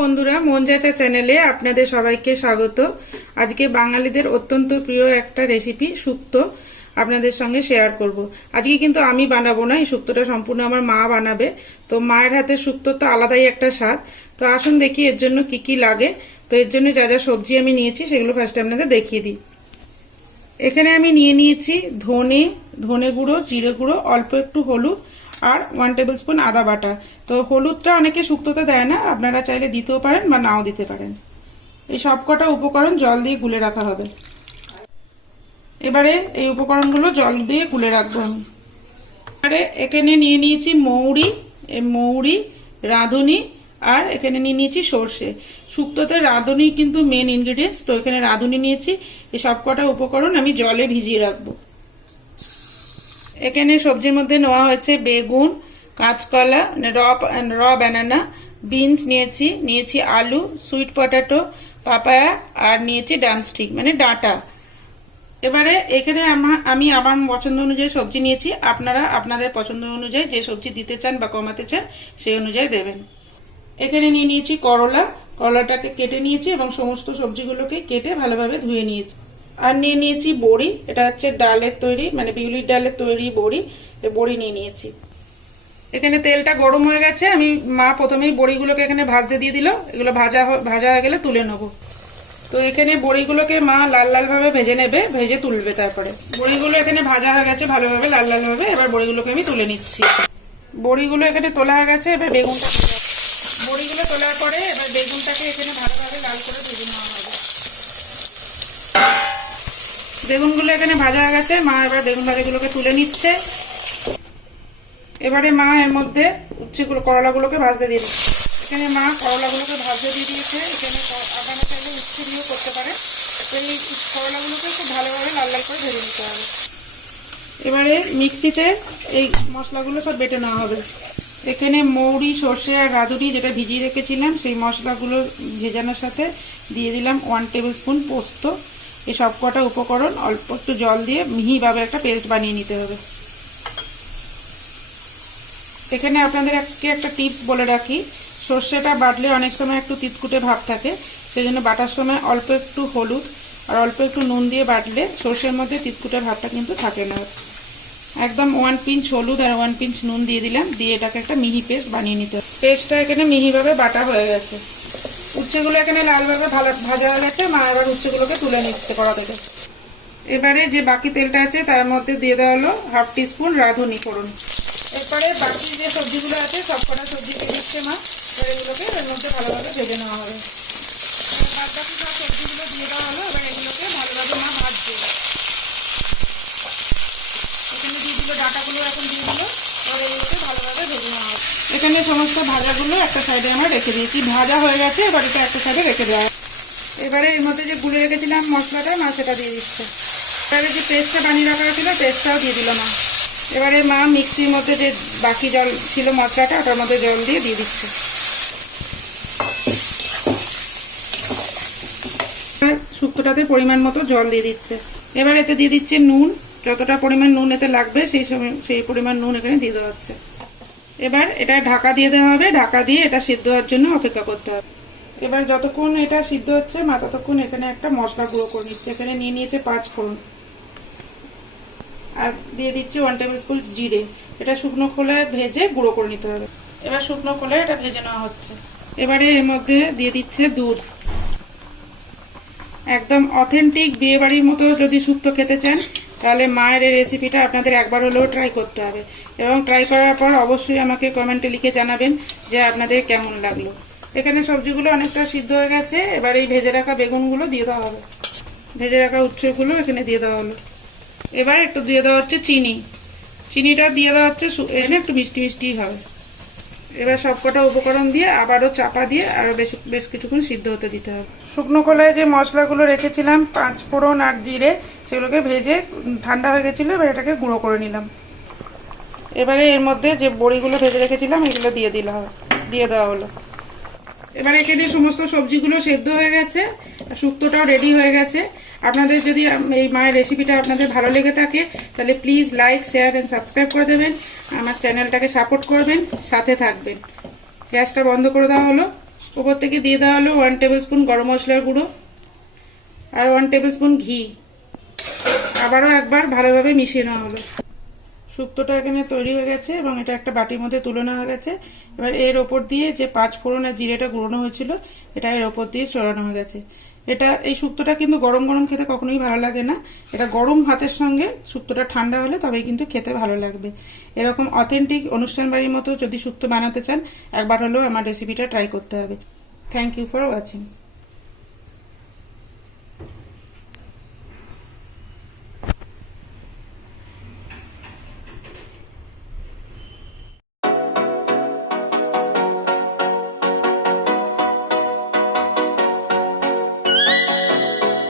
বন্ধুরা, মন যাচা চ্যানেলে আপনাদের সবাইকে স্বাগত। আজকে বাঙালিদের অত্যন্ত প্রিয় একটা রেসিপি শুক্তো, আপনাদের সঙ্গে শেয়ার করব। আজকে কিন্তু আমি বানাবো না, এই শুক্তোটা সম্পূর্ণ আমার মা বানাবে। তো মায়ের হাতে শুক্তো তো আলাদাই একটা স্বাদ। তো আসুন দেখি এর জন্য কি কি লাগে। তো এর জন্য যা যা সবজি আমি নিয়েছি, সেগুলো ফার্স্টে আপনাদের দেখিয়ে দিই। এখানে আমি নিয়ে নিয়েছি ধনে ধনে গুঁড়ো, জিরে গুঁড়ো, অল্প একটু হলুদ আর ওয়ান টেবিল স্পুন আদা বাটা। তো হলুদটা অনেকে শুক্তোতে দেয় না, আপনারা চাইলে দিতেও পারেন বা নাও দিতে পারেন। এই সবকটা উপকরণ জল দিয়ে গুলে রাখা হবে। এবারে এই উপকরণগুলো জল দিয়ে গুলে রাখব আমি। এবারে এখানে নিয়ে নিয়েছি মৌরি মৌরি, রাঁধুনি আর এখানে নিয়ে নিয়েছি সর্ষে। শুক্তোতে রাঁধুনি কিন্তু মেন ইনগ্রিডিয়েন্টস তো এখানে রাঁধুনি নিয়েছি। এই সব কটা উপকরণ আমি জলে ভিজিয়ে রাখব। এখানে সবজির মধ্যে নেওয়া হয়েছে বেগুন, কাঁচকলা র র ব্যানানা বিনস নিয়েছি নিয়েছি আলু সুইট পটাটো পাপায়া আর নিয়েছি ডামস্টিক মানে ডাঁটা। এবারে এখানে আমা- আমি আমার পছন্দ অনুযায়ী সবজি নিয়েছি। আপনারা আপনাদের পছন্দ অনুযায়ী যে সবজি দিতে চান বা কমাতে চান, সেই অনুযায়ী দেবেন। এখানে নিয়ে নিয়েছি করলা। করলাটাকে কেটে নিয়েছি এবং সমস্ত সবজিগুলোকে কেটে ভালোভাবে ধুয়ে নিয়েছি। আর নিয়ে নিয়েছি বড়ি। এটা হচ্ছে ডালের তৈরি মানে বিউলির ডালের তৈরি বড়ি। বড়ি নিয়ে নিয়েছি। এখানে তেলটা গরম হয়ে গেছে। আমি মা প্রথমেই বড়িগুলোকে এখানে ভাজতে দিয়ে দিল। এগুলো ভাজা ভাজা হয়ে গেলে তুলে নেব। তো এখানে বড়িগুলোকে মা লাল লাল ভাবে ভেজে নেবে, ভেজে তুলবে তারপরে। বড়িগুলো এখানে ভাজা হয়ে গেছে ভালোভাবে, লাল লাল ভাবে। এবার বড়িগুলোকে আমি তুলে নিচ্ছি। বড়িগুলো এখানে তোলা হয়ে গেছে। এবার বেগুনটা। বড়িগুলো তোলার পরে এবার বেগুনটাকে এখানে ভালোভাবে লাল করে ভেজে নেওয়া হবে। বেগুনগুলো এখানে ভাজা হয়ে গেছে, মা এবার বেগুন ভাজাগুলোকে তুলে নিচ্ছে। এবারে মা এর মধ্যে উচ্ছে করলাগুলোকে ভাজতে দিয়ে দিচ্ছে। এখানে মা করলাগুলোকে ভাজতে দিয়ে দিয়েছে। এখানে আপনারা চাইলে উচ্ছে দিয়েও করতে পারে। এই করলাগুলোকে খুব ভালোভাবে লাল লাল করে ভেজে নিতে হবে। এবারে মিক্সিতে এই মশলাগুলো সব বেটে নেওয়া হবে। এখানে মৌরি, সর্ষে আর রাঁধুনি যেটা ভিজিয়ে রেখেছিলাম, সেই মশলাগুলো ভেজানোর সাথে দিয়ে দিলাম ওয়ান টেবিল স্পুন পোস্ত। এই সব কটা উপকরণ অল্প একটু জল দিয়ে মিহিভাবে একটা পেস্ট বানিয়ে নিতে হবে। এখানে আপনাদের আজকে একটা টিপস বলে রাখি, সর্ষেটা বাটলে অনেক সময় একটু তিতকুটে ভাব থাকে সেই জন্য বাটার সময় অল্প একটু হলুদ আর অল্প একটু নুন দিয়ে বাটলে সর্ষের মধ্যে তিতকুটে ভাবটা কিন্তু থাকে না। একদম ওয়ান পিঞ্চ হলুদ আর ওয়ান পিঞ্চ নুন দিয়ে দিলাম। দিয়ে এটাকে একটা মিহি পেস্ট বানিয়ে নিতে হবে। পেস্টটা এখানে মিহিভাবে বাটা হয়ে গেছে। উচ্ছেগুলো এখানে লালভাবে ভাজা হয়ে গেছে। মা এবার উচ্ছেগুলোকে তুলে নিচ্ছে কড়া থেকে এবারে যে বাকি তেলটা আছে, তার মধ্যে দিয়ে দেওয়া হলো হাফ টিস্পুন রাঁধুনি ফোড়ন। এরপরে বাকি যে সবজিগুলো আছে, সব কটা সবজি দিয়ে দিচ্ছে মা। এগুলোকে এর মধ্যে ভালোভাবে ভেজে নেওয়া হবে। বাদ বাকি সব সবজিগুলো দিয়ে দেওয়া হলো। এবার এগুলোকে ভালোভাবে মা ভাজছে দিল ডাটাগুলো এখন দিয়ে দিল। এবার এগুলোকে ভালোভাবে ভেজে নেওয়া এখানে সমস্ত ভাজাগুলো একটা সাইডে আমরা রেখে দিয়েছি। ভাজা হয়ে গেছে, এবার এটা একটা সাইডে রেখে দেওয়া এবারে এর মধ্যে যে গুলে রেখেছিলাম মশলাটা, মা সেটা দিয়ে দিচ্ছে। এবারে যে পেস্টটা বানিয়ে রাখা হয়েছিল, পেস্টটাও দিয়ে দিল মা। এবারে মা মিক্সির মধ্যে যে বাকি জল ছিল মশলাটা, ওটার মধ্যে জল দিয়ে দিয়ে দিচ্ছে। শুক্তোটাতে পরিমাণ মতো জল দিয়ে দিচ্ছে। এবার এতে দিয়ে দিচ্ছে নুন। যতটা পরিমাণ নুন এতে লাগবে, সেই সময়, সেই পরিমাণ নুন এখানে দিয়ে দেওয়া হচ্ছে। এবার এটা ঢাকা দিয়ে দেওয়া হবে, ঢাকা দিয়ে এটা সিদ্ধ হওয়ার জন্য অপেক্ষা করতে হবে। এবার যতক্ষণ এটা সিদ্ধ হচ্ছে, মা ততক্ষণ এখানে একটা মশলা গুঁড়ো করে নিচ্ছে। এখানে নিয়ে নিয়েছে পাঁচ ফোড়ন। আর দিয়ে দিচ্ছি ওয়ান টেবিল স্পুন জিরে। এটা শুকনো খোলায় ভেজে গুঁড়ো করে নিতে হবে। এবার শুকনো খোলায় এটা ভেজে নেওয়া হচ্ছে। এবারে এর মধ্যে দিয়ে দিচ্ছে দুধ। একদম অথেন্টিক বিয়ে বাড়ির মতো যদি শুক্তো খেতে চান তাহলে মায়ের এই রেসিপিটা আপনাদের একবার হলেও ট্রাই করতে হবে। এবং ট্রাই করার পর অবশ্যই আমাকে কমেন্টে লিখে জানাবেন যে আপনাদের কেমন লাগল। এখানে সবজিগুলো অনেকটা সিদ্ধ হয়ে গেছে, এবার এই ভেজে রাখা বেগুনগুলো দিয়ে দেওয়া হবে। ভেজে রাখা উচ্চগুলো এখানে দিয়ে দেওয়া হলো। এবার একটু দিয়ে দেওয়া হচ্ছে চিনি। চিনিটা দিয়ে দেওয়া হচ্ছে এখানে একটু মিষ্টি মিষ্টি হবে। এবার সবকটা উপকরণ দিয়ে আবারও চাপা দিয়ে আরও বেশ বেশ কিছুক্ষণ সিদ্ধ হতে দিতে হবে। শুকনো কলায় যে মশলাগুলো রেখেছিলাম, পাঁচ ফোড়ন আর জিরে, সেগুলোকে ভেজে ঠান্ডা হয়ে গেছিল, এবার এটাকে গুঁড়ো করে নিলাম। এবারে এর মধ্যে যে বড়িগুলো ভেজে রেখেছিলাম, এগুলো দিয়ে দিলাম দিয়ে দেওয়া হলো। এবার এখানে সমস্ত সবজিগুলো সেদ্ধ হয়ে গেছে শুক্তোটাও রেডি হয়ে গেছে। আপনাদের যদি এই মায়ের রেসিপিটা আপনাদের ভালো লেগে থাকে, তাহলে please like share and subscribe করে দেবেন। আমার চ্যানেলটাকে সাপোর্ট করবেন, সাথে থাকবেন। গ্যাসটা বন্ধ করে দেওয়া হলো। উপর থেকে দিয়ে দেওয়া হলো ওয়ান টেবিল স্পুন গরম মশলার গুঁড়ো আর ওয়ান টেবিল স্পুন ঘি। আবারও একবার ভালোভাবে মিশিয়ে নেওয়া হলো। শুক্তোটা এখানে তৈরি হয়ে গেছে এবং এটা একটা বাটির মধ্যে তুলে নেওয়া হয়ে গেছে। এবার এর ওপর দিয়ে যে পাঁচ ফোড়ন আর জিরেটা গুঁড়োনো হয়েছিল, এটা এর ওপর দিয়ে চড়ানো হয়ে গেছে। এটা, এই শুক্তোটা কিন্তু গরম গরম খেতে কখনোই ভালো লাগে না। এটা গরম ভাতের সঙ্গে শুক্তোটা ঠান্ডা হলে তবেই কিন্তু খেতে ভালো লাগবে। এরকম অথেন্টিক অনুষ্ঠান বাড়ির মতো যদি শুক্তো বানাতে চান, একবার হলেও আমার রেসিপিটা ট্রাই করতে হবে। Thank you for watching